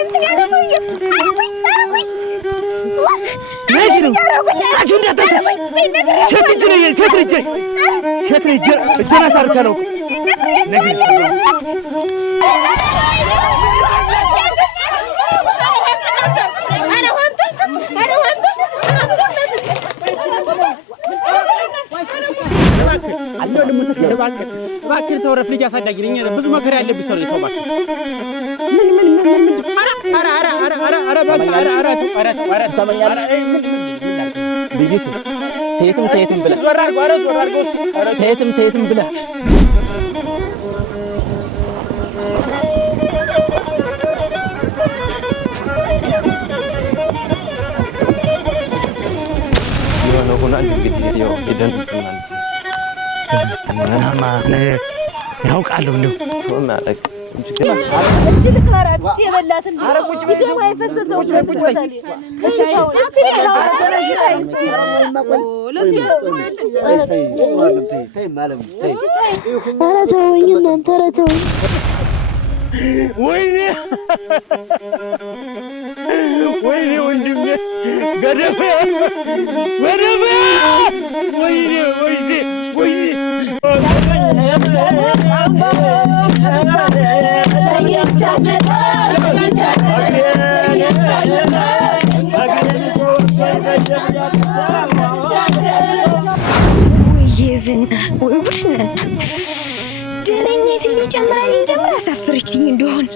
እንትን ያለው ሰውዬ ነሽ ነው አንቺ እንዳታስብ ሴት ልጅ ነው ሴት ልጅ እጄን አሳርፈ ነው እባክህ ተወረፍ ልጅ አሳዳጊ ነኝ ብዙ መከራ ያለብኝ ሰው ነኝ ተው እባክህ ተየትም ብለህ የሆነ ሆኗል እንግዲህ ያው ሄደን ያውቃለሁ እንደው ማለቅ እስቲ ልቅራት እስቲ የበላትን አረቁጭ በይዘው አይፈሰሰው ወይኔ ወንድሜ ገደፈ ወይኔ ዝና ወይ ጉድነት ደረኛት ሊጨምራኝ ጀምራ አሳፈረችኝ እንደሆነ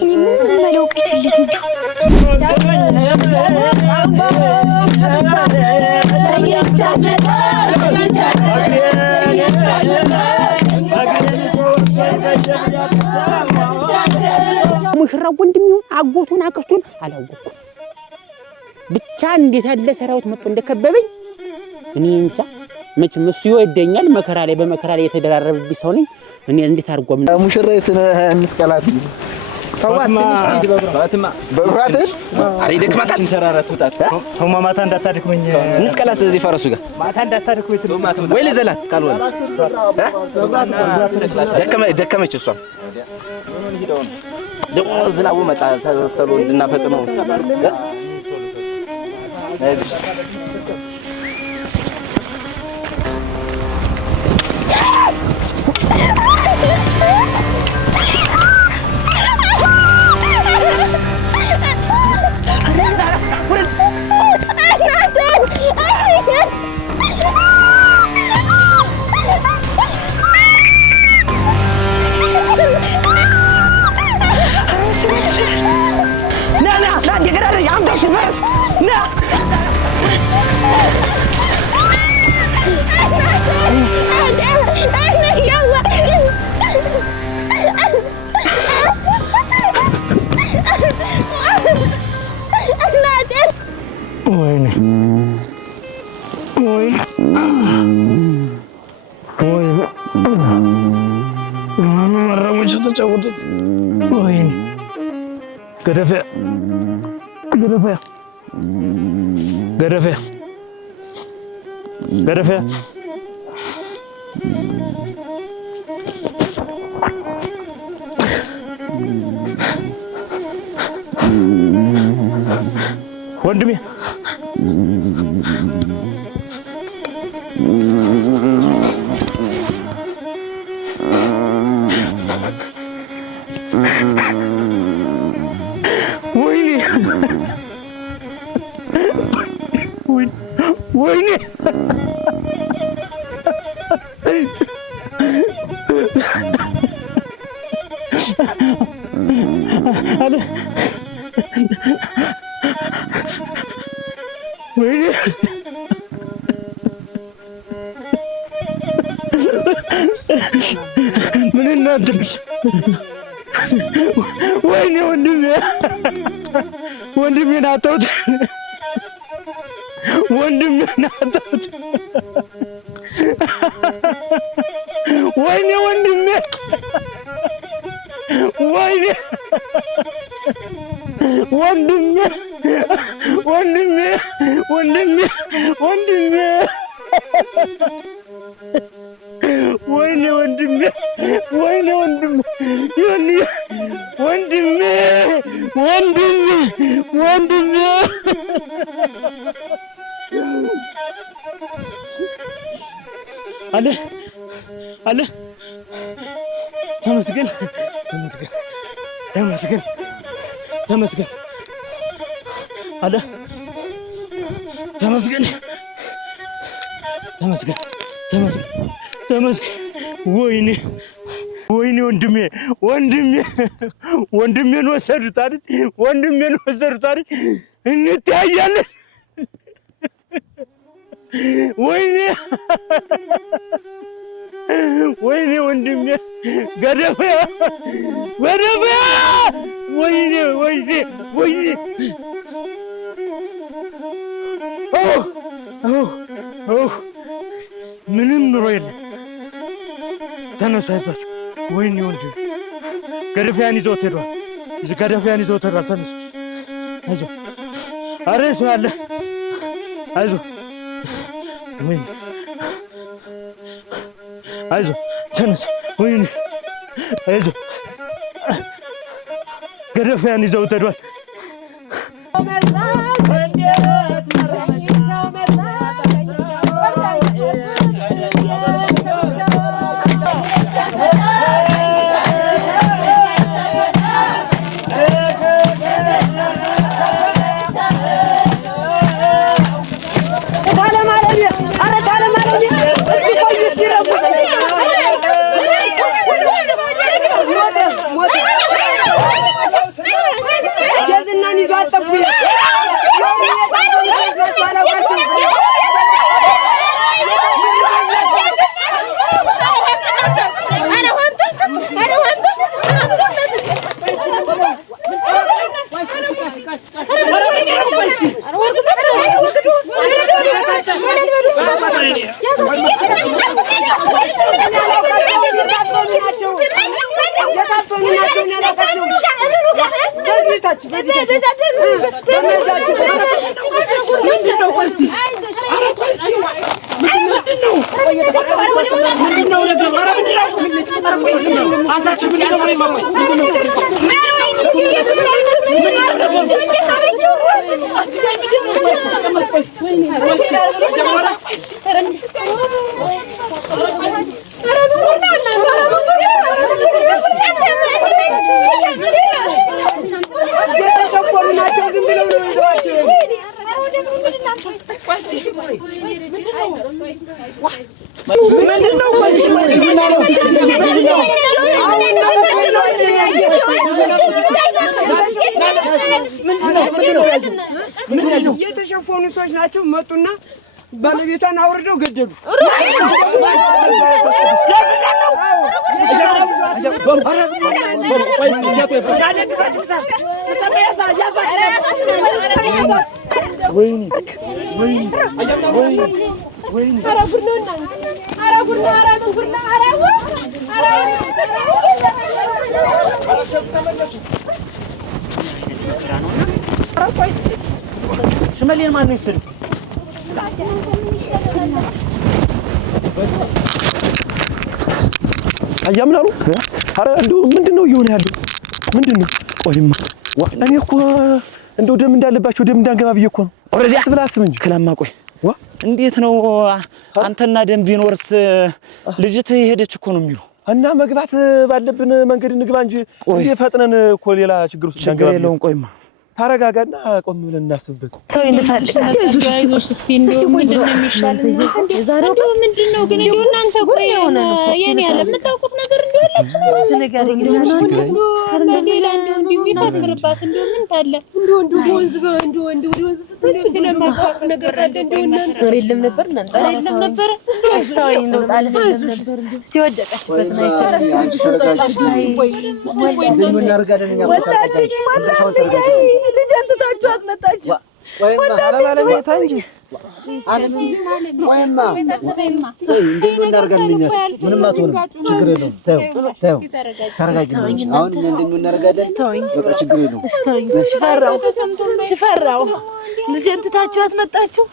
እኔ ምን ማለውቀት ልጅ እንደው ሙሽራ ወንድም ይሁን አጎቱን አክስቱን አላወኩም ብቻ እንዴት ያለ ሰራውት መጥቶ እንደከበበኝ እኔ እንጃ መቼም እሱ ይወደኛል መከራ ላይ በመከራ ላይ የተደራረበብኝ ሰው ነኝ እኔ እንዴት አርጎም ሙሽራይትን እንስቀላት ፋቲማ በብራትሽ አሬ ደክማታል እንተራራት ወጣት ማታ እንዳታድክመኝ እንስቀላት እዚህ ፈረሱ ጋር ማታ እንዳታድክመኝ ወይ ለዘላት ካልሆነ ደከመች እሷ ደግሞ ዝናቡ መጣ ተሎ እንድናፈጥነው ገረፈ ወንድሜ ወይኔ ምን እናንተ ወይኔ ወንድሜን አጣሁት ወንድሜን አጣሁት ወይኔ ወንድሜ ወይኔ ወንድሜ ወይኔ ወንድሜ ወንድሜ ወንድሜ ወንድሜ አለ አለ ተመስገን ተመስገን ተመስገን ተመስገን አለ ተመስገን ተመስገን ተመስገን ተመስገን ወይኔ ወይኔ ወንድሜ ወንድሜ ወንድሜን ወሰዱት አይደል ወንድሜን ወሰዱት አይደል እንታያለን ወይኔ ወይኔ ወንድሜ ገደፈያ ገደፈያ ወይኔ ወይኔ ወይኔ ምንም ኑሮ የለም ተነሱ አይዟችሁ ወይኔ ወንድሜ ገደፈያን ይዘውት ሄዷል እዚህ ገደፈያን ይዘውት ሄዷል ተነሱ አይዞህ ኧረ ሰው አለ አይዞህ ወይኔ አይዞህ ተነስ ወይኔ አይዞህ ገደፈያን ይዘውት ሄዷል የተሸፈኑ ሰዎች ናቸው መጡና ባለቤቷን አውርደው ገደሉ ወይኔ ወይኔ ወይኔ ሽመሌን ማን ነው ይስል አያምናሉ አረ እንደው ምንድነው እየሆነ ያለው ምንድነው ቆይማ እኔ እኮ እንደው ደም እንዳለባቸው ደም እንዳንገባ ብዬ እኮ ነው ኦሬዲ አስብላስብ እንጂ ክላማ ቆይ እንዴት ነው አንተና ደም ቢኖርስ ልጅት ሄደች እኮ ነው የሚሉ እና መግባት ባለብን መንገድ እንግባ እንጂ እንዴ ፈጥነን እኮ ሌላ ችግር ውስጥ እንዳንገባ የለውም ቆይማ ታረጋጋና ቆም ብለን እናስብበት ሰው እንፈልግ እስቲ እንደው ምንድነው የሚሻለው የዛሬው ምንድነው ግን እንደው እናንተ ቆይ የኔ ያለ የምታውቁት ነገር እንደሆነላችሁ ነው እስቲ ነገር እንደው ሌላ እንደው የሚፈጥርባት እንደው ምን ታለ እንደው ወንዝ ስትል ስለማታውቁ ነገር አለ እንደው እናንተ የለም ነበር እናንተ የለም ነበር እስቲ አስተዋይ እንደው ጣል ነበር እስቲ ወደቀችበት ነው እስቲ ምን እናርጋለን እኛ ልጅን ትታችሁ አትመጣችሁ ባለቤታ እንጂ ወይማ እንደምን እናርጋለን እኛ ምንም አትሆንም ችግር የለውም ተው ተረጋጊ አሁን እንደምን እናርጋለን በቃ ችግር የለውም ሽፈራው ልጅን ትታችሁ አትመጣችሁ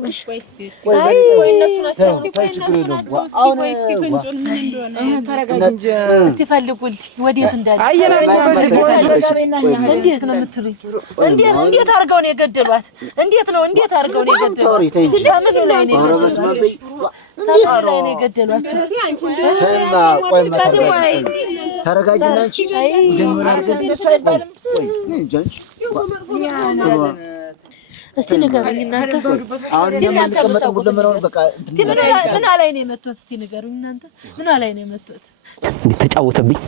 እነሱ ናቸው። እስቲ ፍንጩን ምን እንደሆነ ተረጋጊ እንጂ እስቲ ፈልጉልኝ ወዴት እንዳለ እንዴት ነው የምትሉኝ? እንዴት አድርገው ነው የገደሏት? እንዴት አድርገው ነው የገደሏት? ምን ላይ ነው የገደሏቸው? ተረጋጊና አንቺ እንደምን አድርገን እነሱ አይባልም እንጂ እስቲ ንገሩኝ እናንተ። አሁን የማንቀመጠው ጉደመናውን በቃ እስቲ ምን ላይ ነው የመጡት? እስቲ ንገሩኝ እናንተ ምን ላይ ነው የመጡት? እንዴት ተጫወተብኝ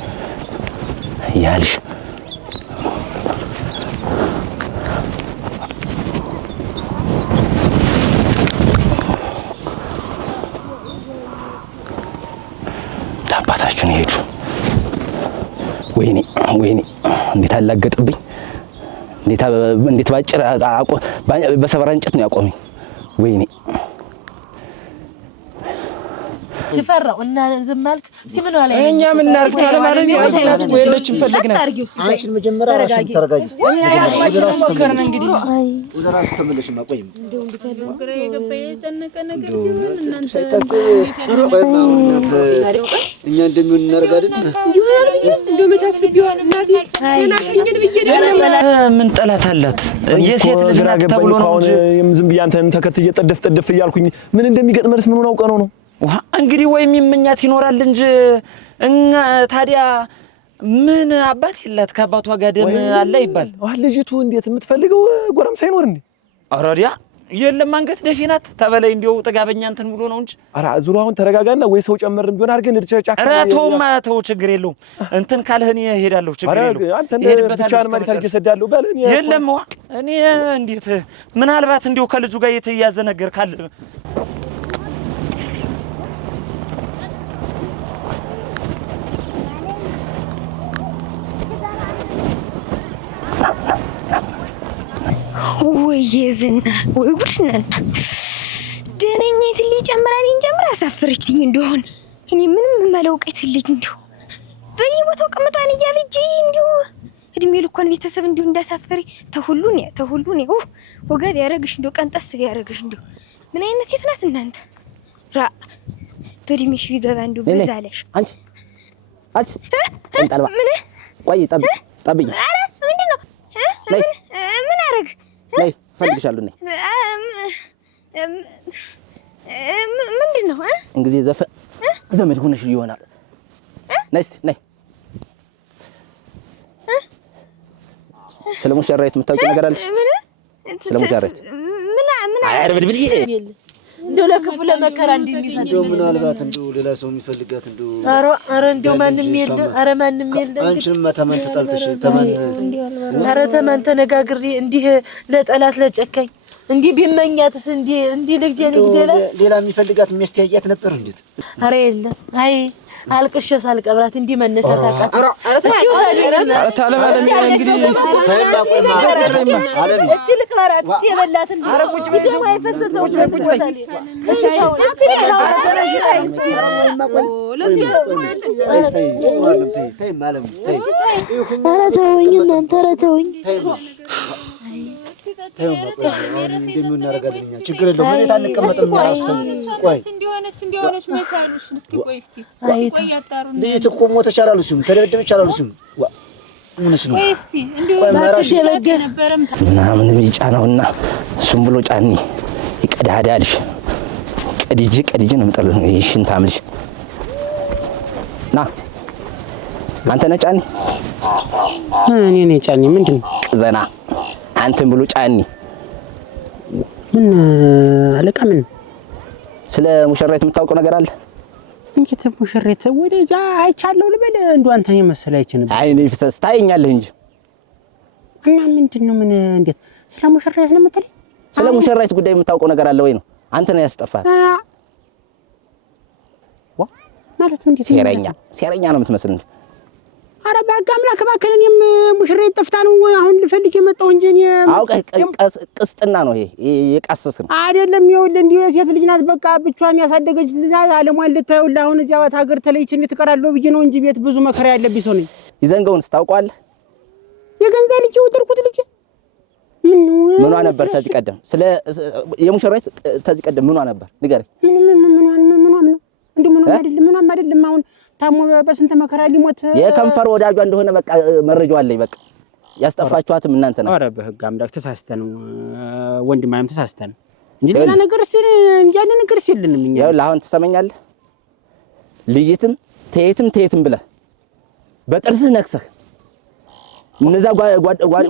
ያልሽ ታባታችሁን ሄዱ። ወይኔ እንዴት አላገጥብኝ! እንዴት ባጭር በሰበራ እንጨት ነው ያቆመኝ። ወይኔ ሽፈራው እና ዝም አልክ። እስቲ ምን አለ? እኛ ምን እናርግ ማለት ነው? አይተናስ ወይለችን ፈልግና አንቺን መጀመሪያ ራስሽን ተረጋጊ። እስቲ ወደራስ ተመለሽ እንግዲህ ወደራስ ተመለሽ ማቆይም እንደው እንድትነገረ የገባየ የጨነቀ ነገር ቢሆን እናንተ እኛ እንደሚሆን እናርግ አይደል? እንዲሆን ብዬ እንደው መታስብ ቢሆን እናቴ ተናሽኝን ብዬ ምን ጠላት አላት? የሴት ልጅ ናት ተብሎ ነው እንጂ ዝም ብዬ አንተን ተከትዬ ጠደፍ እያልኩኝ ምን እንደሚገጥመርስ ምን ሆነው ቀኖ ነው እንግዲህ ወይ የሚመኛት ይኖራል እንጂ እኛ ታዲያ ምን አባት ይላት ከአባቷ ጋር ደም አለ ይባል። ልጅቱ እንዴት የምትፈልገው ጎረምሳ ሳይኖር እንዴ? አራዲያ የለም አንገት ደፊናት ተበላይ እንዲው ጥጋበኛ እንትን ብሎ ነው እንጂ ዙሪያውን ተረጋጋና ወይ ሰው ጨመርም ቢሆን አድርገን እርጫጫ ተው ችግር የለውም። እንትን ካልህን እሄዳለሁ ችግር የለውም። አንተ ብቻህን ማለት አልከሰዳለሁ በል የለም እኔ እንዴት ምናልባት እንዲው ከልጁ ጋር የተያዘ ነገር ካለ ወይ ዝና ወይ ጉድ እናንተ ደረኛት ሊጨምራን እንጀምር አሳፈረችኝ እንደሆነ እኔ ምንም መለውቀት ልጅ እንደው በየቦታው ቀምጧን እያበጂ እንደው እድሜ ልኳን ቤተሰብ እንደው እንዳሳፈሪ ተሁሉን ወገብ ያረግሽ እንደው ቀንጠስ ቢያረግሽ እንደው ምን አይነት የት ናት እናንተ ራ በድሜሽ ቢገባ እንደው በዛለሽ አንቺ እንጣልባ ምን ቆይ ጠብኝ አረ ምንድነው ምን አረግ ላይ ፈልግሻለሁ ነኝ ምንድነው እንግዲህ ዘመድ ሆነሽ ይሆናል ነይ ስለ ሙሽራይት የምታውቂው ነገር አለሽ? ስለ ሙሽራይት ምን አይርብድ እንደው ለክፉ ለመከራ እንደሚሰጥ እንደው ምናልባት እንደው ሌላ ሰው የሚፈልጋት እንደው ኧረ እንደው ማንም የለ አንቺንም ተመን ተጣልተሽ ተመን ተመን ተነጋግሬ እንዲህ ለጠላት ለጨካኝ እንዲህ ቢመኛትስ እንዲህ ልጅን ይግደላ ሌላ የሚፈልጋት የሚያስተያያት ነበር እንዴት? ኧረ የለም አይ አልቅሼ ሳልቀብራት እንዲህ መነሳት አቃት። እስቲ ወሳለና ታለማለም እንግዲህ እስቲ ልቅበራት እስቲ የበላትን አረቁጭ ቢደም አይፈሰሰው ቁጭ በታል ተወኝ እናንተ ተወኝ እንደምን እናደርጋለን እኛ ችግር የለውም እኔ ታንቀመጥም ቆይ እንዲሆነች መቻሉሽ እስቲ ቆይ ቆይ ያጣሩና ልጅት እኮ ሞተች አላሉሽም ተደብደበች አላሉሽም ምንስ ነው ቆይ እስቲ እንዲሆነ ነበርም ምናምን ቢጫናውና እሱም ብሎ ጫኒ ይቀዳዳልሽ ቀድጂ ነው የምጠለው ይሽንታምልሽ ና አንተ ነህ ጫኒ እኔ ነኝ ጫኒ ምንድነው ቅዘና አንተም ብሎ ጫኒ ምን አለቃ ምን ስለ ሙሽራይት የምታውቀው ነገር አለ? እንዴት ሙሽራይት ወደዛ አይቻለሁ ልበል እንደው አንተን የመሰለ አይችልም። አይኔ ፍሰስ ታየኛለህ እንጂ እና ምንድነው ምን እንዴት ስለ ሙሽራይት ነው የምትለኝ? ስለ ሙሽራይት ጉዳይ የምታውቀው ነገር አለ ወይ ነው? አንተ ነው ያስጠፋት። ማለት እንዴ ሴረኛ ነው የምትመስል እንጂ አረ ባጋ አምላክ ባከለን ሙሽራይት ጠፍታ ነው አሁን ልፈልግ የመጣው እንጂ እኔ አውቀህ ቅስጥና ነው ይሄ የቀሰስ ነው አይደለም። ይኸውልህ እንዲህ የሴት ልጅ ናት በቃ ብቻዋን ያሳደገች ልጅ ዓለሟን ልታየውልህ አሁን እዚያው ሀገር ተለይቼ ትቀራለሁ ብዬ ነው እንጂ ቤት ብዙ መከራ ያለብኝ ሰው ነኝ። ይዘንገውንስ ታውቀዋለህ? የገንዘብ ልጅ ወጥርኩት ልጅ ምኗ ነበር ከዚህ ቀደም ስለ የሙሽራይት ከዚህ ቀደም ምኗ ነበር ንገረኝ። ምኗም ነው እንዴ? ምኗም አይደለም። አሁን ታሞ በስንት መከራ ሊሞት የከንፈር ወዳጇ እንደሆነ በቃ መረጃው አለኝ። በቃ ያስጠፋችኋትም እናንተ ናችሁ። ኧረ በህግ አምላክ ተሳስተን ወንድማም ተሳስተን እንጂ ሌላ ነገር ያለ ነገር የለንም። እኛ ያው አሁን ትሰማኛለህ? ልይትም ተየትም ብለህ በጥርስህ ነክሰህ እነዛ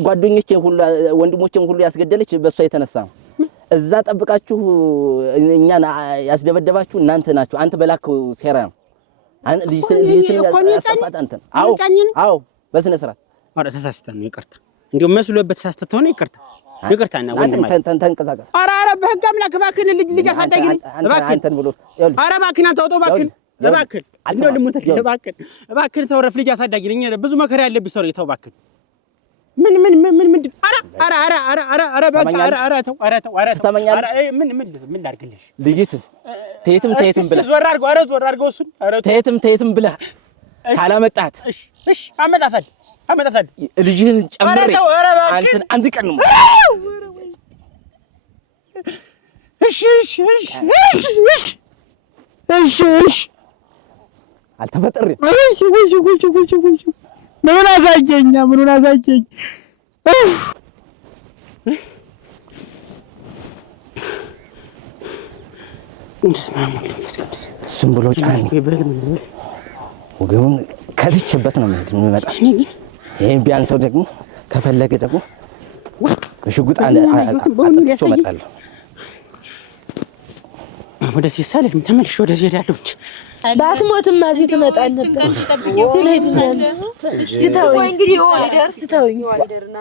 ጓደኞቼ ሁሉ ወንድሞቼም ሁሉ ያስገደለች በሷ የተነሳ ነው። እዛ ጠብቃችሁ እኛን ያስደበደባችሁ እናንተ ናችሁ። አንተ በላከው ሴራ ነው። ልጅትን ያስጠፋት አንተ። አዎ በስነ ስርዓት ኧረ ተሳስተን ነው። ይቅርታ እንዴው መስሎበት ተሳስተህ ሆነ። ይቅርታና ወንድም ተንቀሳቀስ። ኧረ በህግ አምላክ እባክህን ልጅ አሳዳጊ ነኝ እባክህን አንተን ብሎ ኧረ እባክህን አንተ አውጣው እባክህን እንደው ልሙት እባክህን ተወረፍ ልጅ አሳዳጊ ነኝ። ብዙ መከራ ያለብህ ሰው ነው። ተው እባክህን ምን ምን ላድርግልሽ? ልጅትን ተየትም ብለህ ዞር አድርገው እሱን ተየትም ብለህ ካላመጣት እሺ አመጣታለሁ ልጅህን ጨምሬ አንተን አንድ ቀን ነው። እሺ አልተፈጠረም። ምኑን አሳየኝ? እሱም ብሎ ጫኝ ወገቡን ከልቼበት ነው የሚመጣ። ይሄን ቢያንሰው ደግሞ ከፈለገ ደግሞ በሽጉጥ አጥቶ እመጣለሁ። ወደዚህ ሳልል ተመልሼ ወደዚህ እሄዳለሁ። ባትሞትም እዚህ ትመጣ ነበር። እስቲ ልሄድልኝ። እስቲ ተወኝ እንግዲህ ወደርስ ተወኝ።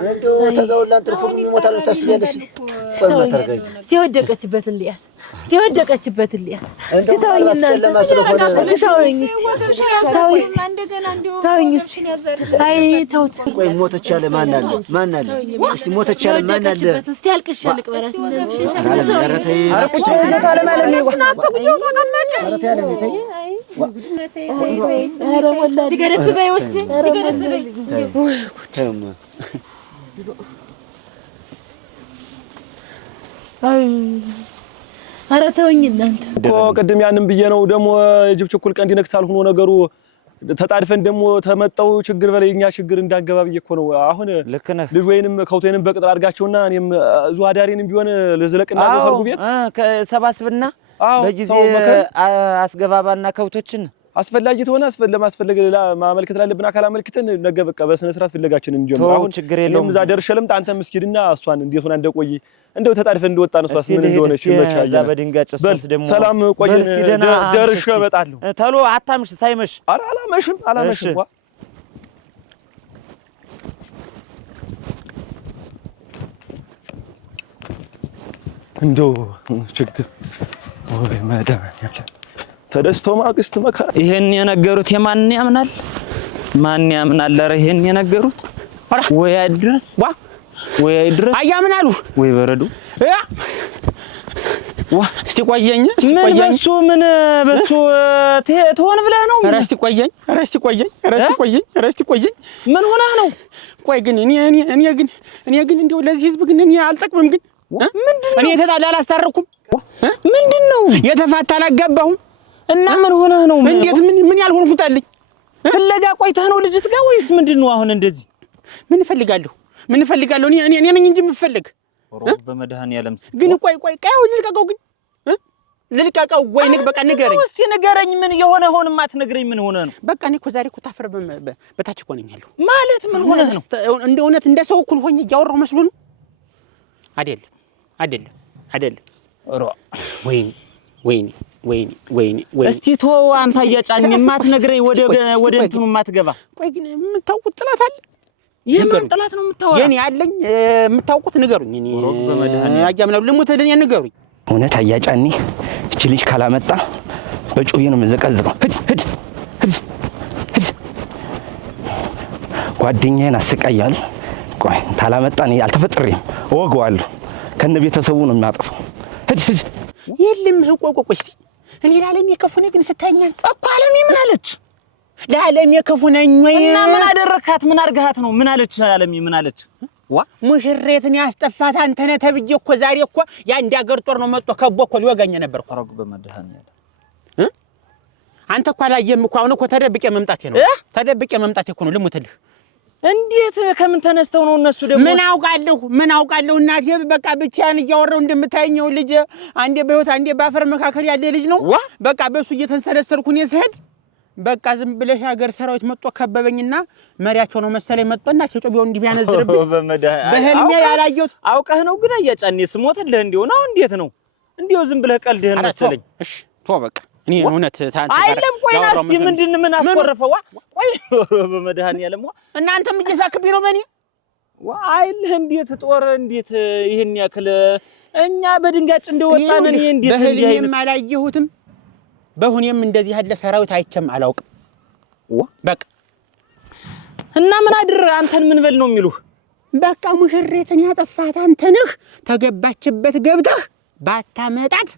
እንደው ተዛውላን ጥርፉ ይሞታል ታስቢያለሽ? እስቲ ወደቀችበትን ልያት። እስቲ ተወኝና እስቲ ተወኝ። አይ ተውት። ቆይ ሞተች ያለ ማን አለ? እስቲ ሞተች ያለ ማን አለ? እስቲ አልቅሽ ልቅበራት። ኧረ ተወኝ እናንተ እኮ ቅድም ያንን ብዬ ነው። ደግሞ የጅብ ችኩል ቀንድ ይነክሳል ሆኖ ነገሩ ተጣድፈን ደግሞ ተመጣው ችግር በለኛ ችግር እንዳንገባ ብዬ እኮ ነው። አሁን ልጅ ወይንም ከውቴንም በቅጥር አድርጋቸውና እኔም ዙ አዳሪንም ቢሆን ለዘለቅና ሰርጉ ቤት ሰባስብና በጊዜ አስገባባና ከውቶችን አስፈላጊ ተሆነ ለማስፈለግ ማመልከት ላለብን አካል አመልክተን ነገ በቃ በስነ ስርዓት ፍለጋችንን እንጀምር። አሁን ችግር የለውም። እዛ ደርሼ ልምጣ። አንተም እስኪድና እሷን እንዴት ሆና እንደቆይ እንደው ተጣድፈን እንደወጣ ነው እሷስ ምን እንደሆነች መቻያ እዛ በድንጋጭ እሷስ ደግሞ ሰላም ቆይን። ደርሼ እመጣለሁ። ተሎ አታምሽ ሳይመሽ። ኧረ አላመሽም ዋ እንደው ችግር ወይ ማዳም ተደስቶ ማግስት መከራ። ይሄን የነገሩት የማን ያምናል? ማን ያምናል? ኧረ ይሄን የነገሩት ወይ አድረስ አያምናሉ ወይ በረዱ እስቲ ቆየኝ። ምን በሱ ትሆን ብለህ ነው? ኧረ እስቲ ቆየኝ። ምን ሆነህ ነው? ቆይ ግን እኔ ግን እንደው ለዚህ ህዝብ ግን እኔ አልጠቅምም። ግን ምንድነው? እኔ የተጣላ አላስታረኩም። ምንድነው? የተፋታ አላጋባሁም። እና ምን ሆነህ ነው? እንዴት ምን ያልሆንኩት አለኝ? ፍለጋ ቆይተህ ነው ልጅት ጋር ወይስ ምንድነው? አሁን እንደዚህ ምን እፈልጋለሁ? እኔ ነኝ እንጂ የምፈልግ በመድኃኒዓለም ግን ቆይ ቀው ልልቀቀው። ግን ልልቀቀው ወይ በቃ ንገረኝ እስቲ ንገረኝ። ምን የሆነ ሆነ ማትነግረኝ ምን ሆነ ነው? በቃ እኔ እኮ ዛሬ እኮ ታፈር በታች እኮ ነኝ ያለው ማለት ምን ሆነ ነው? እንደ እውነት እንደ ሰው እኩል ሆኜ እያወራሁ መስሎ ነው? አይደለም ሮ ወይኔ እስቲ ተው አንተ እያጫኝ የማትነግረኝ ወደ እንትኑ የማትገባ። ቆይ ግን የምታውቁት ጥላት አለ? የምን ጥላት ነው የምታወራ? የኔ አለኝ የምታውቁት ንገሩኝ። እኔ አያምናሉ ልሙትልኝ ንገሩኝ። እውነት አያጫኒ እቺ ልጅ ካላመጣ በጩቤ ነው የምዘቀዝቀው። ሂድ ጓደኛዬን አስቀያል። ቆይ ታላመጣ እኔ አልተፈጥሬም እወገዋለሁ። ከነ ቤተሰቡ ነው የሚያጠፋው። ሂድ የለም ቆይ እስቲ እኔ ለዓለም የከፉ ነኝ ግን ስታኛል እኮ ዓለም ምን አለች? ለዓለም የከፉ ነኝ ወይ? እና ምን አደረካት? ምን አርጋሃት ነው? ምን አለች? ዓለም ምን አለች? ሙሽሬትን ያስጠፋት አንተ ነህ ተብዬ እኮ ዛሬ እኮ የአንድ ሀገር ጦር ነው መጥቶ ከቦ እኮ ሊወጋኝ ነበር እኮ። አረጉ በመድኃኒዓለም አንተ እኮ አላየህም እኮ። አሁን እኮ ተደብቄ መምጣቴ ነው። ተደብቄ መምጣቴ እኮ ነው። ልሙትልህ። እንዴት ከምን ተነስተው ነው እነሱ ደግሞ? ምን አውቃለሁ እናቴ። በቃ ብቻዬን እያወራሁ እንደምታየኘው ልጅ አንዴ በህይወት አንዴ ባፈር መካከል ያለ ልጅ ነው። በቃ በሱ እየተንሰለሰልኩ ነው ስሄድ በቃ ዝም ብለሽ ሀገር ሰራዊት መጥቶ ከበበኝና መሪያቸው ነው መሰለኝ መጥቶና ጮቤው እንዲህ ቢያነዝርብኝ በህልሜ ያላየሁት አውቀህ ነው። ግን አያጫኔ ስሞትልህ እንዲሁ ነው። እንዴት ነው እንዲሁ ዝም ብለህ ቀልድህን መሰለኝ። እሺ ቶ በቃ እኔ እውነት ታንተ አይደለም። ቆይ ናስቲ ምን አስቆረፈው? ቆይ በመድኃኒዓለም እናንተም እየሳክብኝ ነው በእኔ አይልህ። እንዴት ጦር እንዴት ይሄን ያክል እኛ በድንጋጭ እንደወጣን እኔ እንዴት በህልሜም አላየሁትም በሁኔም እንደዚህ ያለ ሰራዊት አይቼም አላውቅም። በቃ እና ምን አድር አንተን ምን በል ነው የሚሉህ? በቃ ሙሽሬትን ያጠፋት አንተ ነህ ተገባችበት ገብተህ ባታመጣት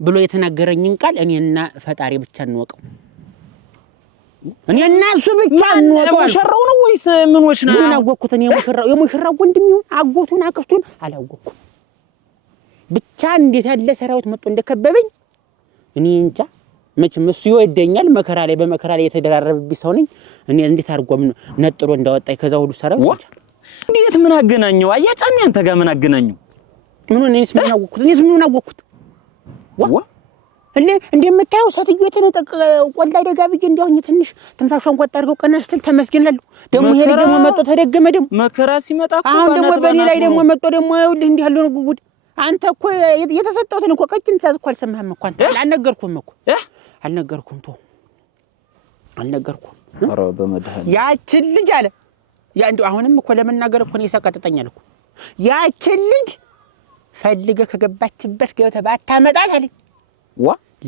ብሎ የተናገረኝን ቃል እኔና ፈጣሪ ብቻ እንወቀው። እኔና እሱ ብቻ እንወቀው። ሙሽራው ነው ወይስ ምን ወሽና? ምን አወቅኩት? እኔ የሙሽራው ወንድም ይሁን አጎቱን አክስቱን አላወቅኩም። ብቻ እንዴት ያለ ሰራዊት መጥቶ እንደከበበኝ እኔ እንጃ። መቼም እሱ ይወደኛል። መከራ ላይ በመከራ ላይ የተደራረበብኝ ሰው ነኝ። እኔ እንዴት አድርጎ ነጥሮ እንዳወጣኝ ከዛ ሁሉ ሰራዊት እንዴት ምን አገናኘው? አያጫኔ አንተ ጋር ምን አገናኘው? እኔስ ምን አወቅኩት? እንደምታየው ሰትዮ የተነጠቀ ቆላ ደጋ ብዬ እንዲያውኝ ትንሽ ትንፋሿን ቆጣ አድርገው ቀና ስትል ተመስገን እላለሁ። ደግሞ ይሄ ደግሞ መጥቶ ተደገመ። ደግሞ መከራ ሲመጣ እኮ አሁን ደግሞ በኔ ላይ ደግሞ መጥቶ ደግሞ ይኸውልህ እንዲህ ያለው ነው ጉድ። አንተ እኮ የተሰጠሁትን እኮ ቀጭን ትእዛዝ እኮ አልሰማህም እኮ አንተ። አልነገርኩም እኮ አልነገርኩም። ኧረ በመድኃኒዓለም ያችን ልጅ አለ እንደው አሁንም እኮ ለመናገር እኮ ነው ይሰቀጥጠኛል እኮ። ያችን ልጅ ፈልገህ ከገባችበት ገብተህ ባታመጣት አለኝ።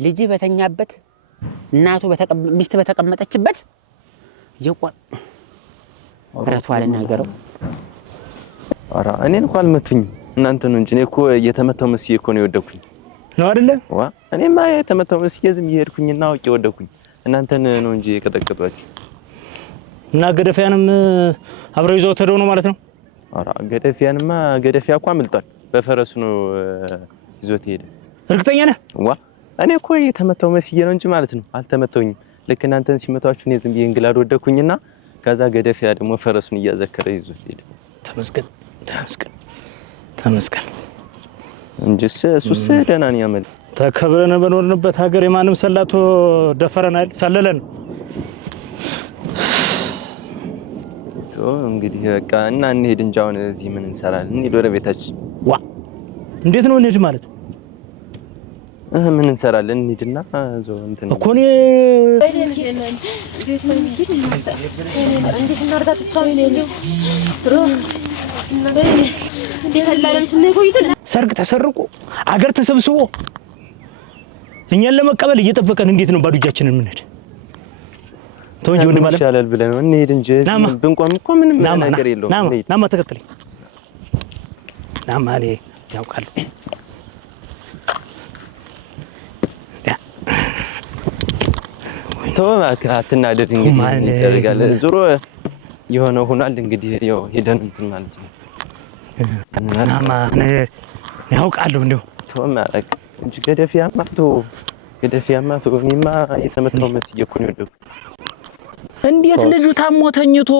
ልጅ በተኛበት እናቱ ሚስት በተቀመጠችበት የቆን ረቱ አልናገረው። ኧረ እኔን እንኳን አልመቱኝም እናንተ ነው እንጂ እኔ እኮ የተመታው መስዬ እኮ ነው የወደኩኝ ነው አይደለ? እኔማ የተመታው መስዬ ዝም ይሄድኩኝና አውቄ ወደኩኝ። እናንተን ነው እንጂ የቀጠቀጧችሁ። እና ገደፊያንም አብረው ይዘው ተደው ነው ማለት ነው? ኧረ ገደፊያ እኮ አምልጧል። በፈረሱ ነው ይዞት ሄደ። እርግጠኛ ነህ? እኔ እኮ የተመታው መስዬ ነው እንጂ ማለት ነው አልተመታውኝም። ልክ እናንተን ሲመታችሁ እኔ ዝም ብዬ እንግላድ ወደኩኝና ከዛ ገደፊያ ደግሞ ፈረሱን እያዘከረ ይዞት ሄደ። ተመስገን እንጂስ እሱስ ደህና ነው ያመል። ተከብረን በኖርንበት ሀገር የማንም ሰላቶ ደፈረናል ሰለለን። እንግዲህ በቃ እና እንሂድ እንጂ አሁን እዚህ ምን እንሰራለን? እንሂድ ወደ ቤታችን። እንዴት ነው እንሂድ ማለት? ምን እንሰራለን? እንሂድና እዛው እንትን እኮ እኔ እንዴት እናርጋት? እሷም እንዴት አላለም ስንቆይተን ሰርግ ተሰርቆ አገር ተሰብስቦ እኛን ለመቀበል እየጠበቀን እንዴት ነው ባዶ እጃችንን የምንሄድ? ተው እንጂ ወንድም አለ ይሻላል ብለን ነው እንሂድ እንጂ ብንቆም እኮ ምንም ነገር የለውም። ናማ ተከተለኝ። ናማ አለ ያውቃል። ተው አትናደድ። እንግዲህ ምን ይደረጋል? ዙሮ የሆነ ሆኗል። እንግዲህ ያው ሄደን እንትን ማለት ነው። ናማ ያውቃል። እንደው ተው ማለት እንጂ ገደፊያማ ተው እኔማ የተመታው መስዬ እኮ ነው የወደኩት። እንዴት ልጁ ታሞ ተኝቶ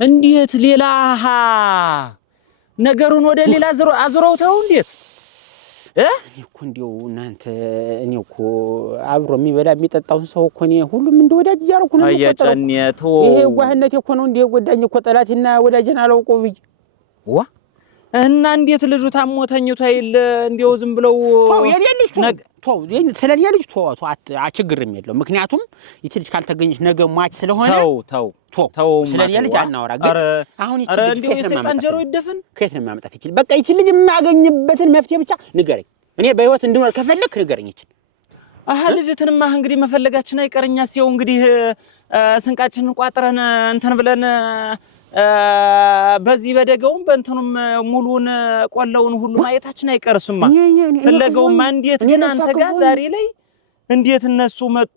እንዴት ሌላ ነገሩን ወደ ሌላ አዝሮተው እንዴት እኔ እኮ እንደው እናንተ እኔ እኮ አብሮ የሚበላ የሚጠጣውን ሰው እኮ ነው ሁሉም እንደወዳጅ እያደረኩ ነው አያጫኔቶ ይሄ ዋህነት እኮ ነው እንደ ጎዳኝ እኮ ጠላትና ወዳጅን አላውቀው ብዬ እና እንዴት ልጁ ታሞ ተኝቶ አይል እንደው ዝም ብለው የኔ ልጅ ስለኔ ልጅ ችግርም የለው። ምክንያቱም ይቺ ልጅ ካልተገኘች ነገ ሟች ስለሆነ ተው ስለኔ ልጅ አናወራ። ግን አሁን ይቺ ልጅ እንደው የሰይጣን ጀሮ ይደፈን ከየት ነው የሚያመጣት? ይችል በቃ ይቺ ልጅ የማገኝበትን መፍትሄ ብቻ ንገረኝ። እኔ በህይወት እንድኖር ከፈለክ ንገረኝ። ይችል ልጅትንማ እንግዲህ መፈለጋችን አይቀርኛ ሲው እንግዲህ ስንቃችንን ቋጥረን እንትን ብለን በዚህ በደገውም በእንተኑም ሙሉን ቆለውን ሁሉ ማየታችን አይቀርሱማ። ፈለገውማ እንዴት ግን አንተ ጋር ዛሬ ላይ እንዴት እነሱ መጡ?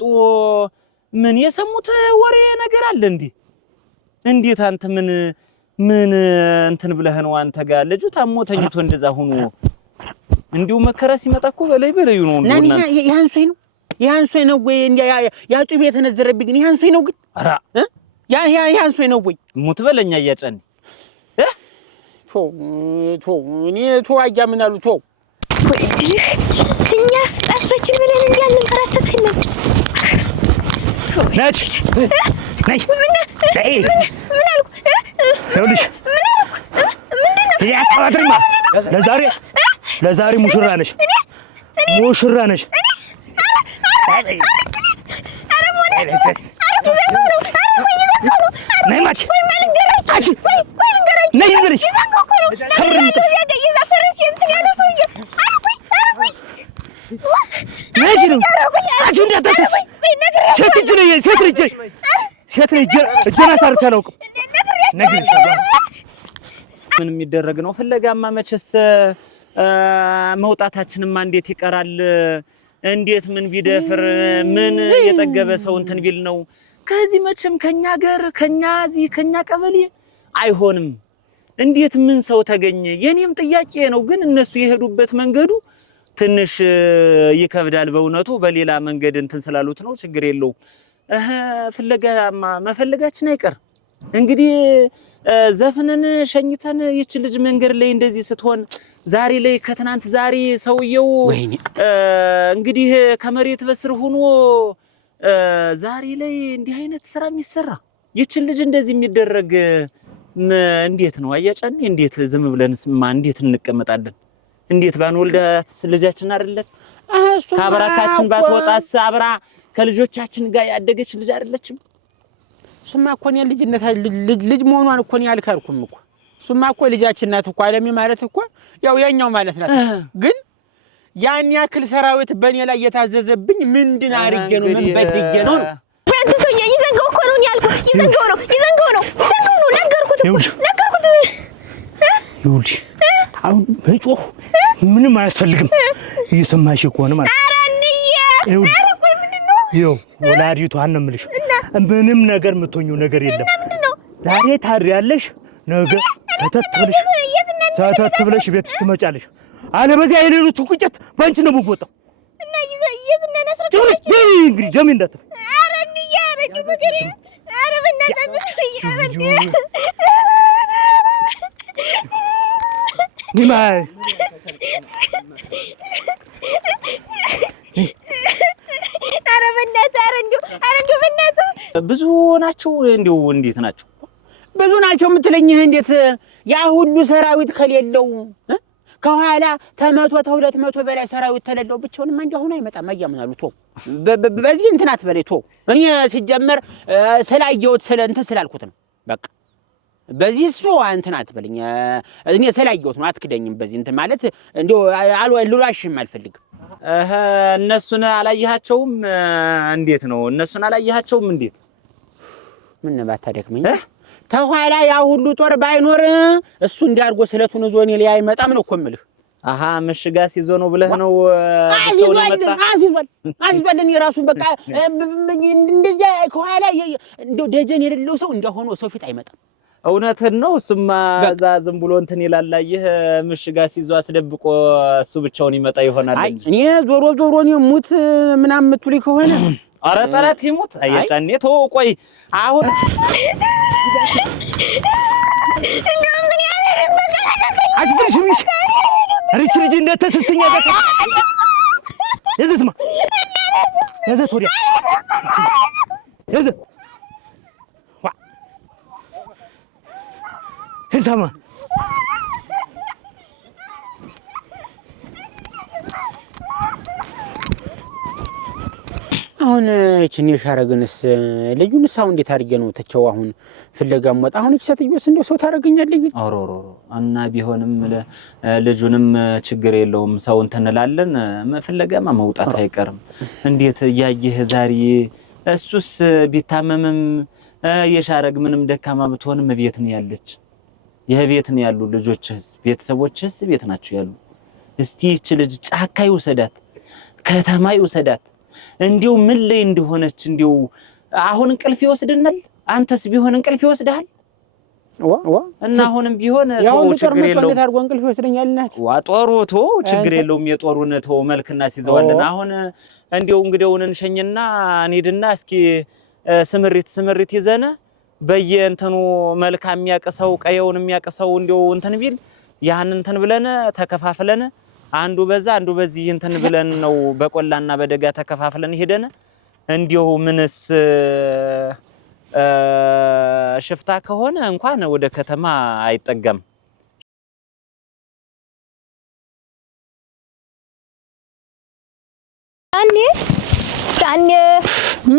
ምን የሰሙት ወሬ ነገር አለ እንዴ? እንዴት አንተ ምን ምን እንትን ብለህ ነው አንተ ጋር ልጁ ታሞ ተኝቶ እንደዛ ሆኖ እንዲሁ መከራ ሲመጣ እኮ በላይ ነው ነን ያንሶይ ነው ወይ ያ ጩቤ የተነዘረብኝ ግን ያንሶይ ነው ግን አራ ያንሶይ ነው ወይ ሙት በለኛ እያጨን እኔ አያ ምን አሉ እኛስ ጠፋችን ብለን እንዲያልን ተራተተልን ነጭ ነይ ምን አልኩ ይኸውልሽ ምንድነው ለዛሬ ሙሽራ ነሽ ነይ ማች ነይ ብለሽ ምን የሚደረግ ነው ፍለጋማ መቸስ መውጣታችንማ እንዴት ይቀራል እንዴት ምን ቢደፍር ምን የጠገበ ሰው እንትን ቢል ነው ከዚህ መቸም ከኛ ሀገር ከኛ ቀበሌ አይሆንም እንዴት ምን ሰው ተገኘ የኔም ጥያቄ ነው ግን እነሱ የሄዱበት መንገዱ ትንሽ ይከብዳል በእውነቱ በሌላ መንገድ እንትን ስላሉት ነው ችግር የለው ፍለጋማ መፈለጋችን አይቀር እንግዲህ ዘፈነን ሸኝተን ይች ልጅ መንገድ ላይ እንደዚህ ስትሆን ዛሬ ላይ ከትናንት ዛሬ ሰውየው እንግዲህ ከመሬት በስር ሆኖ ዛሬ ላይ እንዲህ አይነት ስራ የሚሰራ ይች ልጅ እንደዚህ የሚደረግ እንዴት ነው አያጫኔ እንዴት ዝም ብለንስማ እንዴት እንቀመጣለን እንዴት ባንወልዳት ልጃችን አይደለች ካብራካችን ባትወጣስ አብራ ከልጆቻችን ጋር ያደገች ልጅ አይደለችም ሱማ እኮ ነው ልጅ መሆኗን እኮ ነው ያልካርኩም እኮ ሱማ እኮ ልጃችን ናት እኮ አለሚ ማለት እኮ ያው ያኛው ማለት ናት ግን ያን ያክል ሰራዊት በኔ ላይ የታዘዘብኝ ምንድን አርጌ ነው ምን በድዬ ነው አንተ ሰውዬ ይዘንጋው እኮ ነው ያልኩ ይዘንጋው ነው ነገርኩት ይውልሽ አሁን መጮህ ምንም አያስፈልግም እየሰማሽ ከሆነ ማለት ይው ወላዲቱ አነምልሽ ምንም ነገር ምትሆኚው ነገር የለም ዛሬ ታድሪያለሽ ነገ ሰተት ብለሽ ቤት ውስጥ ትመጫለሽ አለበዚያ የሌሉት ቁጭት ባንቺ ነው የምወጣው እና ይዘና ነስር እንግዲህ ደም እንዳትፈ አረንያ አረዱ ነገር አረበናታ ኒማይ ብዙ ናቸው እንዴው እንዴት ናቸው ብዙ ናቸው የምትለኝ እንዴት ያ ሁሉ ሰራዊት ከሌለው ከኋላ ተመቶ ተሁለት መቶ በላይ ሰራዊት ተለለው ብቻውንም እንዴ አሁን አይመጣም አያምናሉ በዚህ እንትናት በላይ እኔ ሲጀመር ስላየሁት እንትን ስላልኩት ነው በቃ በዚህ እንትናት በለኝ እኔ ስላየሁት ነው አትክደኝም በዚህ እንትን ማለት እንዴው ልዋሽም አልፈልግም እነሱን አላየሃቸውም እንዴት ነው እነሱን አላየሃቸውም እንዴት ምን ባታደክመኝ ተኋላ ያ ሁሉ ጦር ባይኖር እሱ እንዲያርጎ ስለቱን ዞኔ ላይ አይመጣም ነው እኮ የምልህ አሃ ምሽጋ ሲዞ ነው ብለህ ነው ሰው ለመጣ አዚዟል እኔ ራሱ በቃ እንደዚያ ከኋላ እንደው ደጀን የሌለው ሰው እንደሆነ ሰው ፊት አይመጣም እውነትን ነው እሱማ ዛ ዝም ብሎ እንትን ይላላየህ ምሽጋ ሲዞ አስደብቆ እሱ ብቻውን ይመጣ ይሆናል እንጂ እኔ ዞሮ እኔ ሙት ምናምን ምትሉ ከሆነ አረ ጠራት ይሙት አያጫኔ ተው ቆይ አሁን እንደውም ምን ያለኝ አትሽምሽ ሪች ልጅ እንደተሰስተኛ በቃ የዘት ወዲያ የዘት እንሰማ አሁን እቺን የሻረግንስ ልዩንስ አሁን እንዴት አድርጌ ነው ተቸው አሁን ፍለጋም ወጣ አሁን እቺ ሰትዩስ እንደው ሰው ታረጋኛለኝ አውሮሮ እና ቢሆንም ልጁንም ችግር የለውም ሰው እንተንላለን ፍለጋማ መውጣት አይቀርም እንዴት ያየህ ዛሬ እሱስ ቢታመምም የሻረግ ምንም ደካማ ብትሆንም ቤት ነው ያለች የቤት ነው ያሉ ልጆችስ ቤተሰቦችስ ቤት ናቸው ያሉ እስቲ እቺ ልጅ ጫካ ይወሰዳት ከተማ ይወሰዳት እንዲው ምን ላይ እንደሆነች እንዲው አሁን እንቅልፍ ይወስድናል አንተስ ቢሆን እንቅልፍ ይወስድሃል እና አሁንም ቢሆን ያው ችግር የለውም ታርጎ እንቅልፍ ይወስደኛልና ጦሩ ችግር የለውም የጦሩን መልክና ሲዘዋልና አሁን እንግዲያውን እንሸኝና እንሂድና እስኪ ስምሪት ይዘነ በየእንተኑ መልካም የሚያቀሰው ቀየውን የሚያቀሰው እንትን ቢል ያን እንትን ብለን ተከፋፍለን አንዱ በዛ አንዱ በዚህ እንትን ብለን ነው በቆላና በደጋ ተከፋፍለን ሄደን ምንስ ሽፍታ ከሆነ እንኳን ወደ ከተማ አይጠጋም። ዳኔ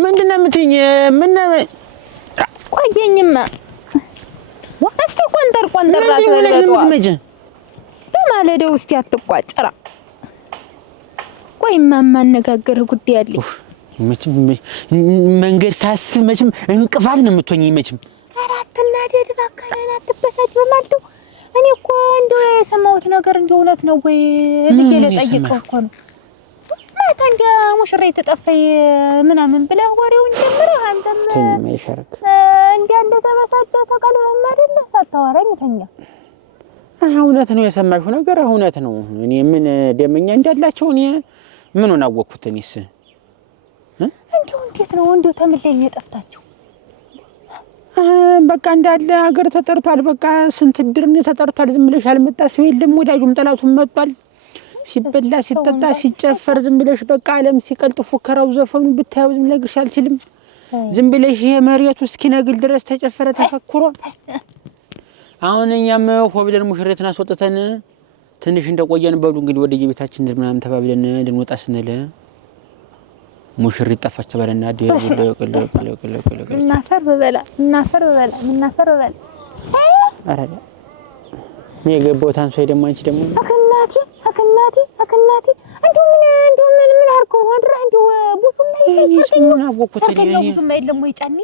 ምንድነው የምትይኝ? ምን ቆየኝማ እስቲ ቆንጠር አትበለጧ በማለዳው እስቲ አትቋጭራ። ቆይማ ማነጋገር ጉዳይ አለ። መቼም መንገድ ሳስብ መቼም እንቅፋት ነው የምትሆኚ። መቼም አራትና ደድ ባካና አትበሳጭ በማልተው እኔ እኮ እንደው የሰማሁት ነገር እንደው እውነት ነው ወይ ልጄ ለጠይቀው እኮ ነው ማታ እንደ ሙሽራዬ ተጠፋይ ምናምን ብለህ ወሬውን ጀምረህ አንተም ተኝመሽርክ እንደ ተበሳጨ ተቀልበም አይደለ ሳታወራኝ ተኛ። እውነት ነው የሰማሽው ነገር እውነት ነው። እኔ ምን ደመኛ እንዳላቸው እኔ ምኑን አወቅኩት? እኔስ እንደው እንዴት ነው እንደው ተመለኝ የጠፍታቸው? በቃ እንዳለ ሀገር ተጠርቷል። በቃ ስንት ድርን ተጠርቷል። ዝም ብለሽ አልመጣ ሰው የለም። ወዳጁም ጠላቱም መጥቷል። ሲበላ ሲጠጣ ሲጨፈር ዝም ብለሽ በቃ ዓለም ሲቀልጥ ፉከራው ዘፈኑ ብታዩ ዝም ልነግርሽ አልችልም። ዝም ብለሽ ይሄ መሬቱ እስኪነግል ድረስ ተጨፈረ ተፈክሮ። አሁን እኛም ሆብለን ሙሽሬትን አስወጥተን ትንሽ እንደቆየን በሉ እንግዲህ ወደ የቤታችን ምናምን ተባብለን ልንወጣ ስንል ሙሽሪት ጠፋች ተባለና እናፈር በበላ አረዳ የገባው ታንሶይ ደግሞ አንቺ ደግሞ አከናቲ እንደው ምን አርኮ ወድራ እንደው ቡሱም ምን አወኩት እኔ ቡሱም አይደለም ወይ ጫኒ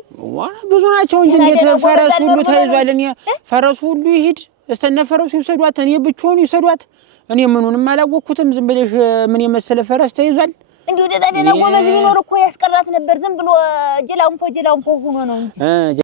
ብዙ ናቸው እንጂ እንዴት ፈረስ ሁሉ ተይዟል። እኔ ፈረስ ሁሉ ይሄድ እስተነ ፈረሱ ይሰዷት፣ እኔ ብቻውን ይሰዷት። እኔ ምኑንም አላወኩትም። ዝም ብለሽ ምን የመሰለ ፈረስ ተይዟል። እንደው ደና ጎበዝ ቢኖር እኮ ያስቀራት ነበር። ዝም ብሎ ጀላምፖ ሆኖ ነው እንጂ